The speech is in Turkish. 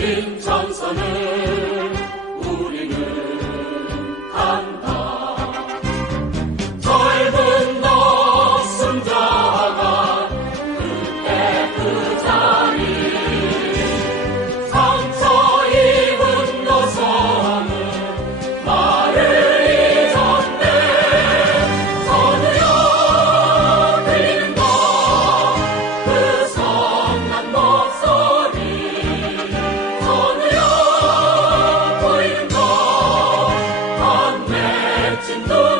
Kaderin çalsanır. Santo